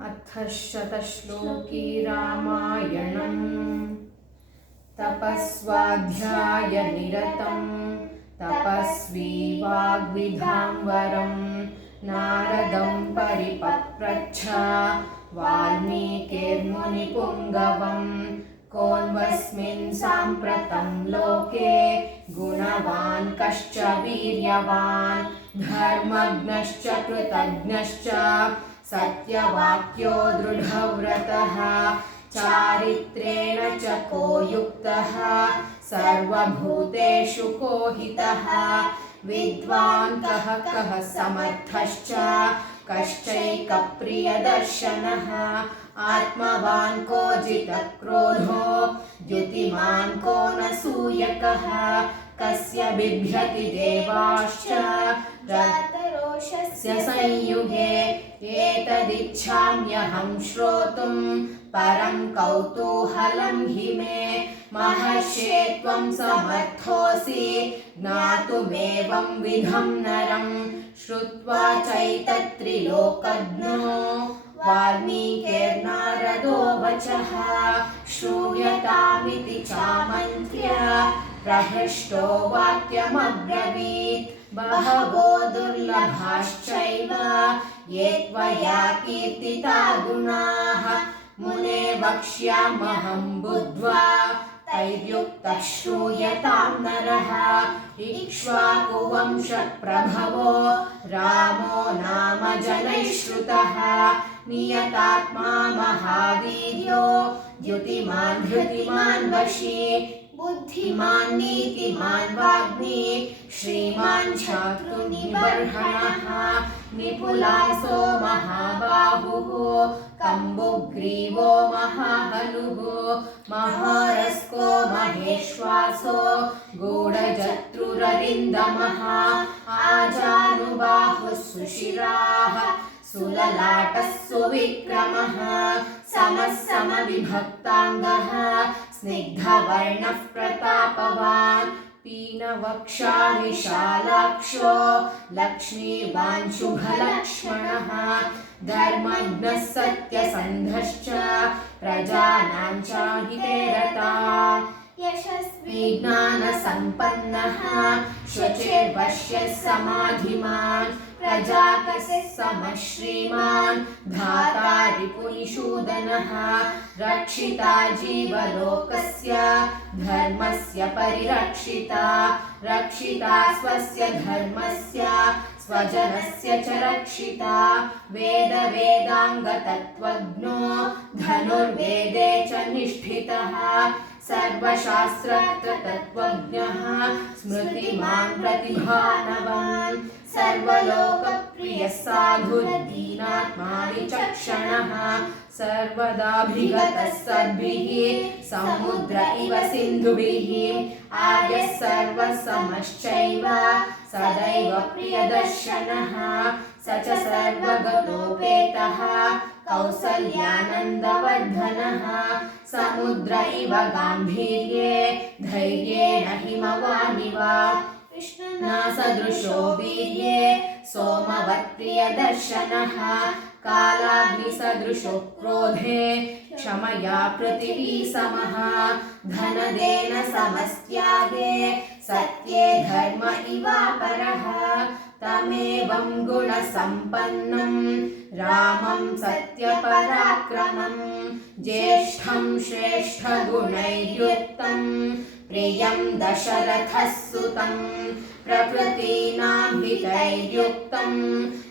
अथ शतश्लोकी रामायणम्। तपस्वाध्यायनिरतं तपस्वी वाग्विधाम्बरं नारदं परिपप्रच्छ वाल्मीकिर्मुनिपुङ्गवं कोऽन्वस्मिन् साम्प्रतं लोके गुणवान् कश्च वीर्यवान् धर्मज्ञश्च कृतज्ञश्च सत्यवाक्यो दृढव्रतः चारित्रेण च को युक्तः सर्वभूतेषु को हितः विद्वान् कः कः समर्थश्च कश्चैकप्रियदर्शनः आत्मवान् को जितक्रोधो द्युतिमान् को न सूयकः कस्य बिभ्यति देवाश्च जातरोषस्य संयुगे एतदिच्छाम्यहं श्रोतुं परं कौतूहलं हि मे महर्षे त्वं समर्थोऽसि ज्ञातुमेवं विधं नरं श्रुत्वा चैतत्त्रिलोकज्ञो वाल्मीकिर्नारदो वचः श्रूयतामिति चामन्त्र्य प्रहृष्टो वाक्यमब्रवीत् बहवो दुर्लभाश्चैव ये त्वया कीर्तिता गुणाः मुने वक्ष्याम्यहं बुद्ध्वा तैर्युक्तः श्रूयतां नरः इक्ष्वाकुवंशप्रभवो रामो नाम जनैः श्रुतः नियतात्मा महावीर्यो द्युतिमान् धृतिमान् वशी बुद्धिमान् नीतिमान् वाग्मी श्रीमान् चातुर्निबर्हणः निपुलासो महाबाहुः कम्बुग्रीवो महाहनुः महारस्को महेश्वासो गूढजत्रुररिन्दमः आजानुबाहुः सुशिराः सुललाटः सुविक्रमः समः समविभक्ताङ्गः स्निग्धवर्णः प्रतापवान् पीनवक्षा विशालाक्षो लक्ष्मीवान् शुभलक्ष्मणः धर्मज्ञः सत्यसन्धश्च प्रजानां च हिते रताः यशस्वी ज्ञानसम्पन्नः शुचिर्वश्यः समाधिमान् प्रजापतिः समः श्रीमान् धाता रिपुनिषूदनः रक्षिता जीवलोकस्य धर्मस्य परिरक्षिता रक्षिता स्वस्य धर्मस्य स्वजनस्य च रक्षिता वेदाङ्गतत्त्वज्ञो धनुर्वेदे च निष्ठितः सर्वशास्त्रतत्त्वज्ञः स्मृतिमान् प्रतिभानवान् सर्वलोकप्रियः साधुर्दीनात्मा विचक्षणः सर्वदाभिगतः सद्भिः समुद्र इव सिन्धुभिः आर्यः सर्वसमश्चैव सदैव प्रियदर्शनः स च सर्वगतोपेतः कौसल्यानन्दवर्धनः समुद्र इव गाम्भीर्ये धैर्येण हिमवानिव कृष्णना सदृशो वीर्ये सोमवत्प्रियदर्शनः कालाग्निसदृशो क्रोधे क्षमया पृथिवी समः धनदेन समस्त्यागे सत्ये धर्म इवापरः तमेवं गुणसम्पन्नं रामं सत्यपराक्रमं ज्येष्ठं श्रेष्ठगुणैर्युक्तं प्रियं दशरथः सुतं प्रकृतीनां हितैर्युक्तं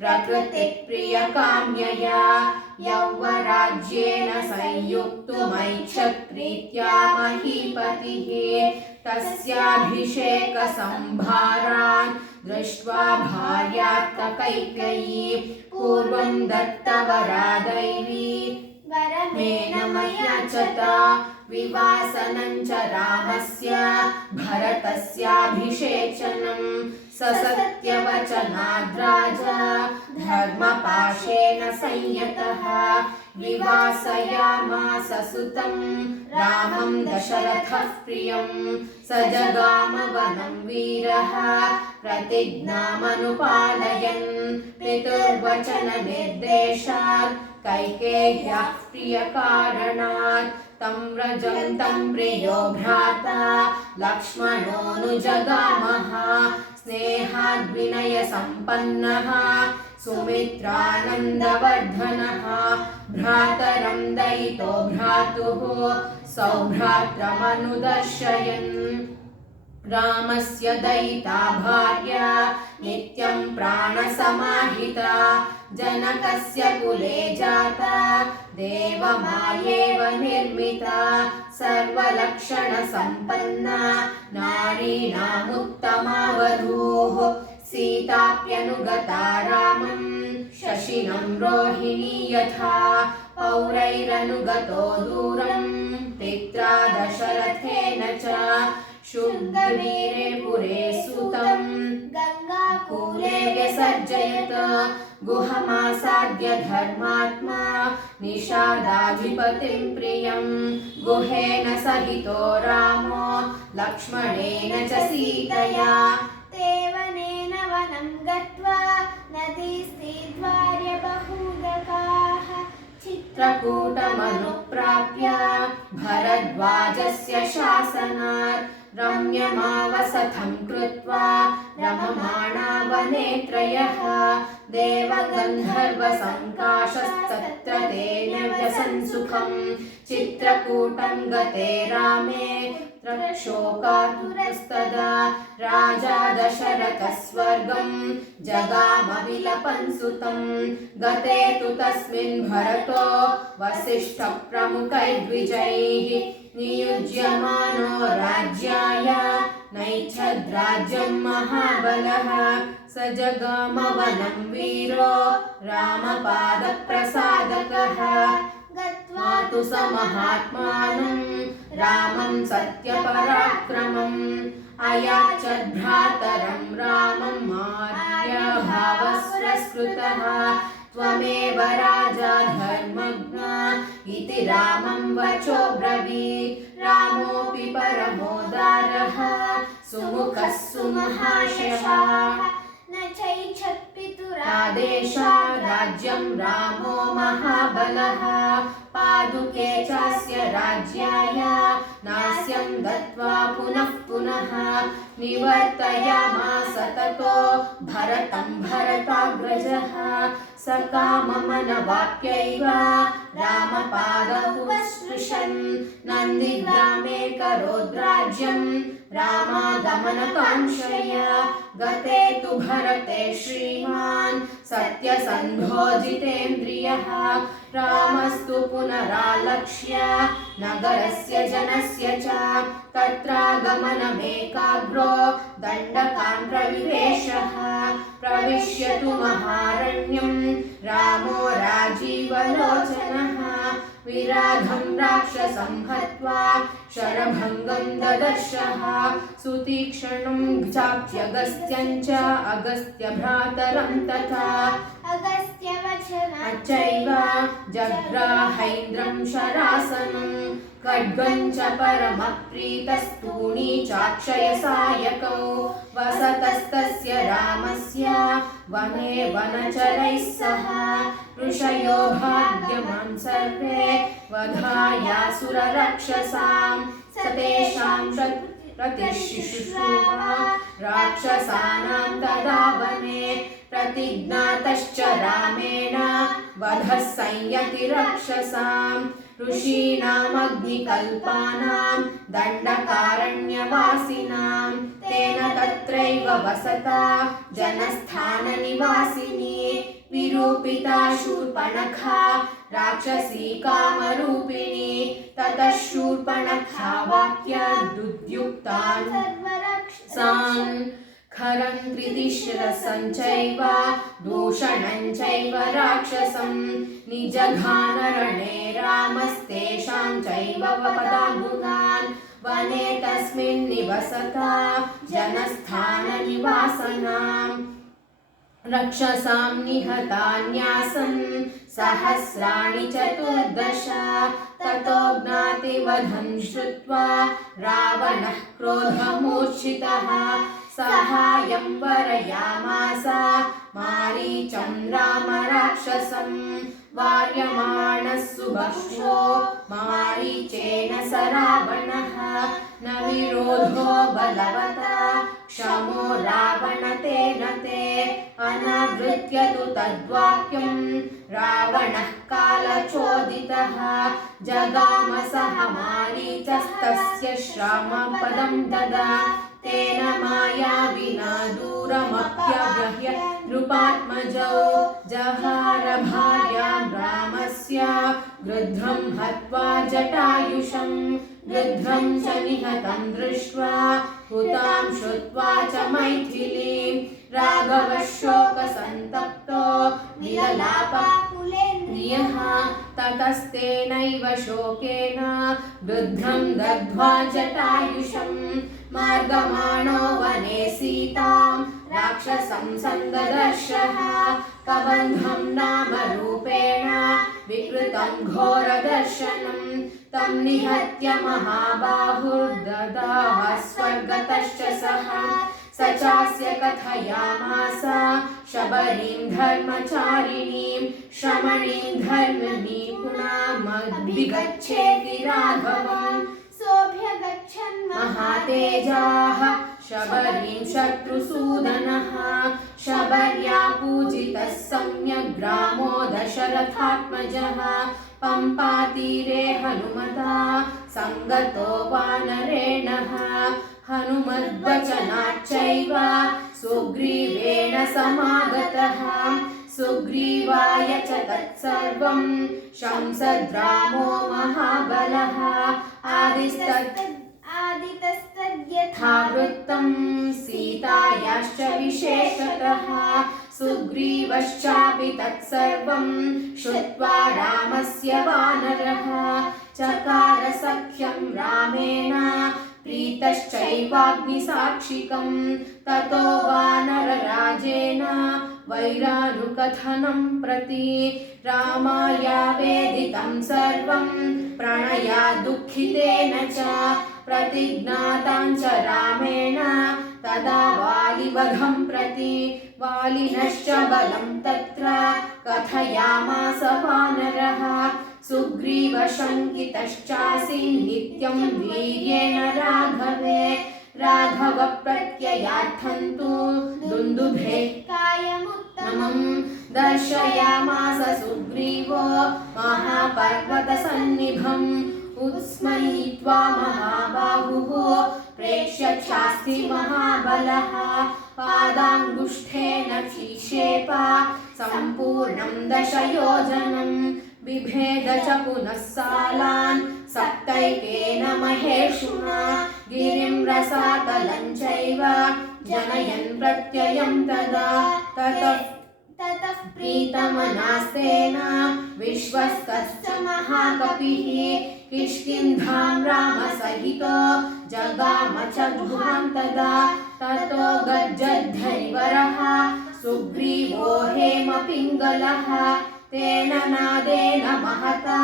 प्रकृतिप्रियकाम्यया यौवराज्येन संयुक्तुमैच्छत्प्रीत्या महीपतिः तस्याभिषेकसम्भारान् दृष्ट्वा भार्यात्तकैकेयी पूर्वं दत्तवरा दैवी वरमेन मयाचता विवासनं च रामस्य भरतस्याभिषेचनं स सत्यवचनाद्राजा धर्मपाशेन संयतः विवासयामास सुतं रामं दशरथः प्रियं स जगाम वनं वीरः प्रतिज्ञामनुपालयन् पितुर्वचननिर्देशात् कैकेय्याः प्रियकारणात् तं व्रजं तं प्रियो भ्राता लक्ष्मणोऽनुजगामः स्नेहाद्विनयसम्पन्नः सुमित्रानन्दवर्धनः भ्रातरं दयितो भ्रातुः सौभ्रात्रमनुदर्शयन् रामस्य दयिता भार्या नित्यं प्राणसमाहिता जनकस्य कुले जाता देवमायेव निर्मिता सर्वलक्षणसम्पन्ना नारीणामुत्तमा वधूः सीताप्यनुगता रामं शशिनं रोहिणी यथा पौरैरनुगतो दूरं पित्रा दशरथेन च शुद्धवीरे पुरे सुतं गङ्गाकूले व्यसर्जयत् गुहमासाद्य धर्मात्मा निषादाधिपतिं प्रियं गुहेन सहितो रामो लक्ष्मणेन च सीतया तेवनेन वनं गत्वा नदीस्तीर्वार्य बहूदकाः चित्रकूटमनुप्राप्य भरद्वाजस्य शासनात् रम्यमावसथं कृत्वा रममाणा वने त्रयः देवगन्धर्वसङ्काशस्तत्र तेन व्यसन्सुखं चित्रकूटं गते रामे शोकातुरस्तदा राजा दशरथः स्वर्गं जगाम विलपन् सुतं गते तु तस्मिन् भरतो वसिष्ठप्रमुखैर्द्विजैः नियुज्यमानो राज्याय नैच्छद्राज्यं महाबलः स जगाम वनं वीरो रामपादप्रसादकः गत्वा तु स महात्मानं रामं सत्यपराक्रमम् अयाचद्भ्रातरं रामं मार्यभावस्रस्कृतः त्वमेव राजा धर्मज्ञ इति रामं वचो ब्रवीत् रामोऽपि परमोदारः सुमुखः सुमहाशयः न चैच्छत्पितुरादेशात् राज्यं रामो महाबलः पादुके चास्य राज्याय नास्यं दत्त्वा पुनः पुनः निवर्तयामास ततो भरतं भरताग्रजः सकाममनवाप्यैव रामपादमुपस्पृशन् नन्दिग्रामे करोद्राज्यं रामागमनकाङ्क्षया गते तु भरते श्रीमान् सत्यसन्धो जितेन्द्रियः रामस्तु पुनरालक्ष्य नगरस्य जनस्य च तत्रागमनमेकाग्रो दण्डकान् प्रविवेशः प्रविश्य तु महारण्यं रामो राजीवलोचनः विराधं राक्षसं हत्वा शरभङ्गं ददर्शः सुतीक्ष्णं चाप्यगस्त्यं च अगस्त्यभ्रातरं तथा अगस्त्यवचनश्चैव जग्राहैन्द्रं शरासनं खड्गं च परमप्रीतस्तूणी चाक्षयसायकौ वसतस्तस्य रामस्य वने वनचरैः सह ऋषयो भाग्यमान् सर्वे वधायासुररक्षसां स तेषां प्रतिशिशुषुवा राक्षसानां तदा वने प्रतिज्ञातश्च रामेण वधः संयतिरक्षसां ऋषीणामग्निकल्पानां दण्डकारण्यवासिनां तेन तत्रैव वसता जनस्थाननिवासिनी विरूपिता शूर्पणखा राक्षसी कामरूपिणी ततः शूर्पणखा वाक्यादुद्युक्तान् सर्वरक्षसान् खरं कृतिशिरसञ्चैव दूषणं चैव राक्षसं निजघानरणे रामस्तेषां चैव वपदागुणान् वने तस्मिन् निवसता जनस्थाननिवासनाम् रक्षसां निहतान्यासन् सहस्राणि चतुर्दश ततो ज्ञातिवधं श्रुत्वा रावणः क्रोधमूर्छितः साहाय्यं वरयामास मारीचं राम राक्षसं वार्यमाणः सुबह्वो मारीचेन स रावणः न विरोधो बलवता क्षमो रावणतेन ते अनावृत्य तु तद्वाक्यं रावणः कालचोदितः जगाम सह मारीचस्तस्य श्रामपदं ददा तेन मायाविना दूरमप्यव्यह्य नृपात्मजौ जहार भार्यां रामस्य गृध्रं हत्वा जटायुषं गृध्रं च निहतं दृष्ट्वा हुतां श्रुत्वा च मैथिलीं राघवः शोकसन्तप्तो विललापकुलेन्द्रियः ततस्तेनैव शोकेन गृध्रं दग्ध्वा जटायुषं मार्गमाणो वने सीतां राक्षसं सन्ददर्शः कबन्धं नाम रूपेण विकृतं घोरदर्शनं तं निहत्य महाबाहुर्ददाह स्वर्गतश्च सः स चास्य कथयामास शबरीं धर्मचारिणीं श्रमणीं धर्मिणीं पुनर्मद्विगच्छेति राघवम् सोऽभ्यगच्छन् महातेजाः शबरीं शत्रुसूदनः शबर्या पूजितः सम्यग् रामो दशरथात्मजः पम्पातीरे हनुमता सङ्गतो वानरेणः हनुमद्वचनाच्चैव सुग्रीवेण समागतः सुग्रीवाय च तत्सर्वं शंसद्रामो महाबलः आदितस्तद्यथावृत्तं सीतायाश्च विशेषतः सुग्रीवश्चापि तत्सर्वं श्रुत्वा रामस्य वानरः चकार सख्यं रामेण प्रीतश्चैवाग्निसाक्षिकं ततो वानरराजेन वैरारुकथनं प्रति रामायावेदितं सर्वं प्रणया दुःखितेन च प्रतिज्ञातं च रामेण तदा वालिवधं प्रति वालिनश्च बलं तत्र कथयामास वानरः सुग्रीवशङ्कितश्चासि नित्यं वीर्येण राघवे राघव प्रत्ययार्थं तु दुन्दुभे कायमुत्तमं दर्शयामास सुग्रीवो महापर्वतसन्निभम् उत्स्मयित्वा महाबाहुः प्रेक्ष्य चास्ति महाबलः पादाङ्गुष्ठेन क्षिक्षेप सम्पूर्णं दशयोजनं बिभेद च पुनः सालान् सप्तैकेन महेशुना गिरिं रसातलं चैव जनयन् प्रत्ययं तदा ततः प्रीतमनास्तेन विश्वस्तश्च महाकपिः किष्किन्धां रामसहितो जगाम च गुहां तदा ततो गज्जद्धरिवरः सुग्रीवो हेमपिङ्गलः तेन नादेन महता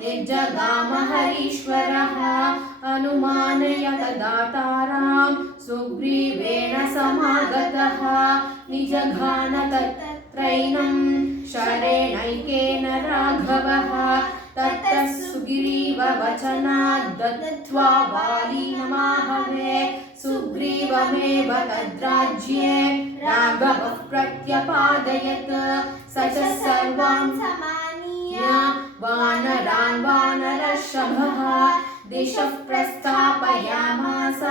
निर्जगाम हरीश्वरः अनुमानयत दातारां सुग्रीवेण समागतः निजघान तत्रैनं शरेणैकेन राघवः ततः सुग्रीववचनात् दत्त्वा वालीनमाहवे सुग्रीवमेव तद्राज्ये राघवः प्रत्यपादयत् स च सर्वान् समानीय वानरान् वानरर्षभः दिशः प्रस्थापयामास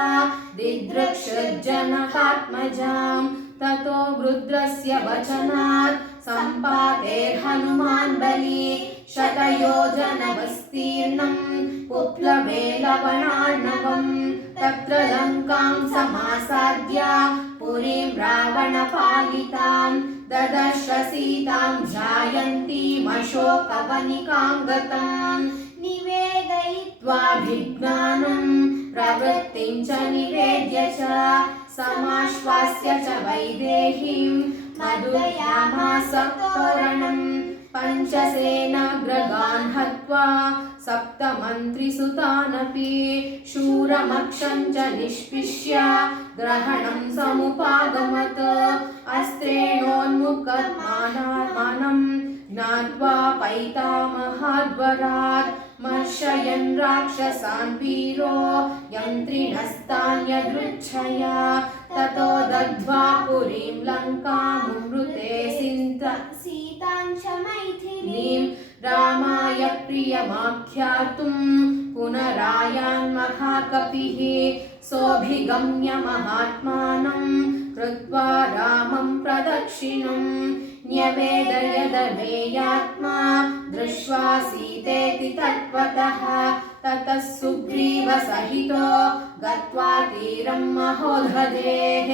दिदृक्षजनकात्मजां ततो रुद्रस्य वचनात् सम्पातेर्हनुमान् बली शतयोजनविस्तीर्णं पुप्लवे लवणार्णवम् तत्र लङ्कां समासाद्य पुरीं रावणपालितां ददर्श सीतां ध्यायन्तीमशोकवनिकां गतां निवेदयित्वाभिज्ञानं प्रवृत्तिं च निवेद्य च समाश्वास्य च वैदेहीं मधुयामास तोरणं पञ्चसेनाग्रगान् हत्वा सप्तमन्त्रिसुतानपि शूरमक्षं च निष्पिष्य ग्रहणं समुपागमत् अस्त्रेणोन्मुखमानं ज्ञात्वा पैतामहाद्वरात् मर्शयन् राक्षसान् वीरो यन्त्रिणस्तान्यदृच्छया ततो दग्ध्वा पुरीं लङ्कामृते सीतां च मैथिलीं रामाय प्रियमाख्यातुं पुनरायान् महाकपिः सोऽभिगम्य महात्मानं कृत्वा रामं प्रदक्षिणम् न्यवेदयदमेयात्मा दृष्ट्वा सीतेति तत्त्वतः ततः सुग्रीवसहितो गत्वा तीरं महोदधेः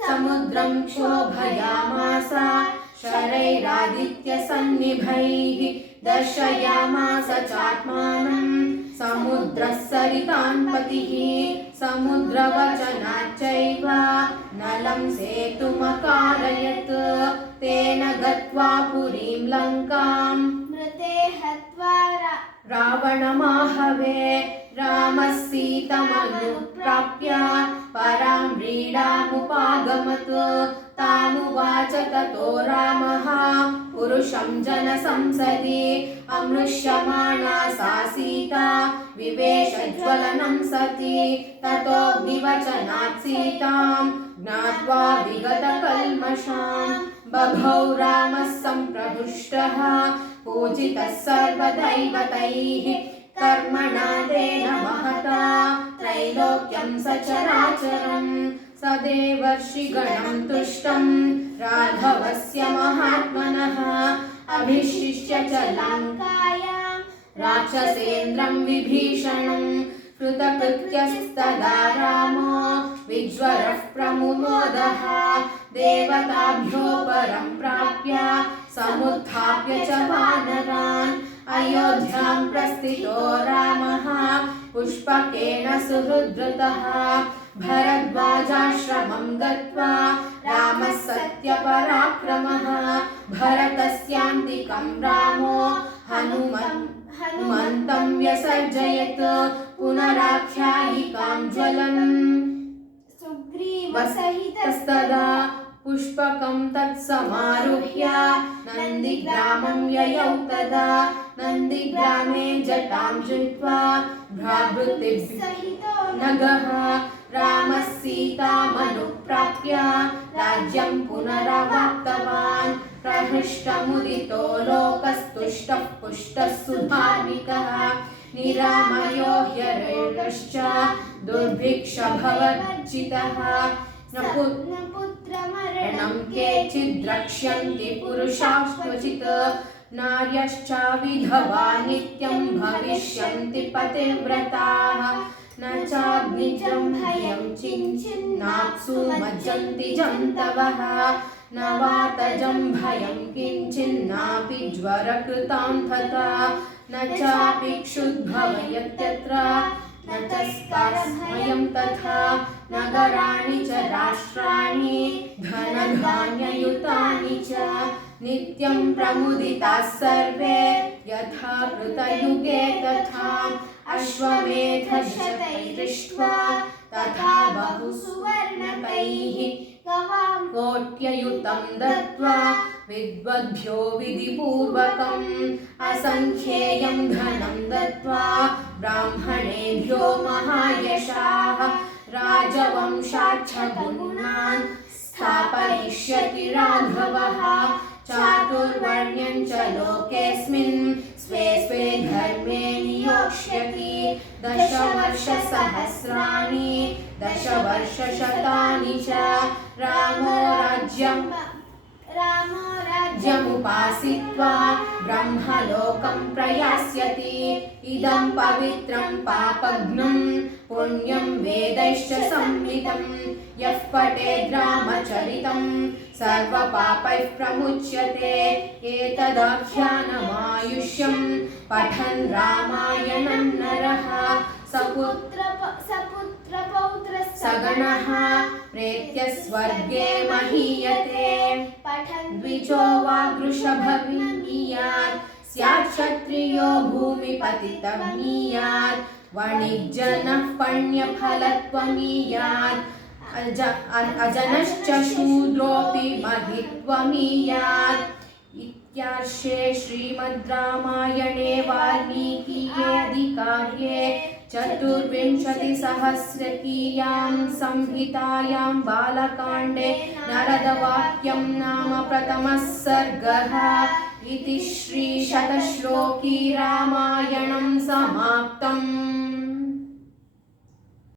समुद्रं क्षोभयामास शरैरादित्यसन्निभैः दर्शयामास चात्मानं समुद्रः सरितान्पतिः समुद्रवचनाच्चैव नलं सेतुमकारयत् तेन गत्वा पुरीं लङ्कां मृते हत्वा रावणमाहवे रामः सीतमनुप्राप्य परां व्रीडामुपागमत् तामुवाच ततो रामः पुरुषं जनसंसदि अमृष्यमाणा सा सीता विवेशज्वलनं सति ततो विवचनात् सीतां ज्ञात्वा विगतकल्मषां बभौ रामः सम्प्रहृष्टः पूजितः सर्वदैवतैः कर्मणा तेन महता त्रैलोक्यं सचराचरम् सदेवर्षिगणं तुष्टं राघवस्य महात्मनः अभिशिष्य च लङ्कायां राक्षसेन्द्रं विभीषणं कृतकृत्यस्तदा रामो विज्वरः प्रमुमोदः देवताभ्यो परं प्राप्य समुत्थाप्य च वानरान् अयोध्यां प्रस्थितो रामः पुष्पकेन सुहृद्रुतः भरद्वाजाश्रमं गत्वा रामः सत्यपराक्रमः भरतस्यान्तिकं रामो हनुमन्तं व्यसर्जयत् पुनराख्यायिकां ज्वलन् सुग्रीवसहितस्तदा पुष्पकं तत्समारुह्य नन्दिग्रामं ययौ तदा नन्दिग्रामे जटां धृत्वा भ्रातृसहितो नगः रामः सीतामनुप्राप्य राज्यं पुनरवाप्तवान् प्रहृष्टमुदितो लोकस्तुष्टः पुष्टः सुधार्मिकः निरामयो ह्यरेश्च दुर्भिक्षभवज्जितः न पुत्रमरणं केचिद् द्रक्ष्यन्ति पुरुषाश्वचित् नार्यश्च विधवा नित्यं भविष्यन्ति पतिव्रताः न चाग्निजं भयं चिन्चिन्नाप्सु मज्जन्ति जन्तवः न वातजं भयं किञ्चिन्नापि ज्वरकृतान्धता न चापि क्षुद्भवयत्यत्र न च स्कारभयं तथा नगराणि च राष्ट्राणि धनधान्ययुतानि च नित्यं प्रमुदिताः सर्वे यथा कृतयुगे तथा अश्वमेधशतैरिष्ट्वा तथा बहुसुवर्णकैः कोट्ययुतं दत्त्वा विद्वद्भ्यो विधिपूर्वकम् असङ्ख्येयं धनं दत्त्वा ब्राह्मणेभ्यो महायशाः राजवंशाच्छगुणान् स्थापयिष्यति राघवः चातुर्वर्ण्यं च लोकेऽस्मिन् स्वे स्वे धर्मे नियोक्ष्यति दशवर्षसहस्राणि दशवर्षशतानि च रामो राज्यमुपासित्वा ब्रह्मलोकं प्रयास्यति इदं पवित्रं पापघ्नं पुण्यं वेदैश्च संहितं यः पठेद् रामचरितं सर्वपापैः प्रमुच्यते एतदाख्यानमायुष्यं पठन् रामायणं नरः सगणः प्रेत्य स्वर्गे महीयते पठन् द्विजो वा वृषभविनीयात् स्यात् क्षत्रियो भूमिपतितमीयात् वणिज्जनः पण्यफलत्वमीयात् अजनश्च शूद्रोऽपि महित्वमीयात्। इत्यार्षे श्रीमद् रामायणे वाल्मीकीये अधिकार्ये चतुर्विंशतिसहस्रकीयां संहितायां बालकाण्डे नारदवाक्यं नाम प्रथमः सर्गः। इति श्रीशतश्लोकी रामायणं समाप्तम्।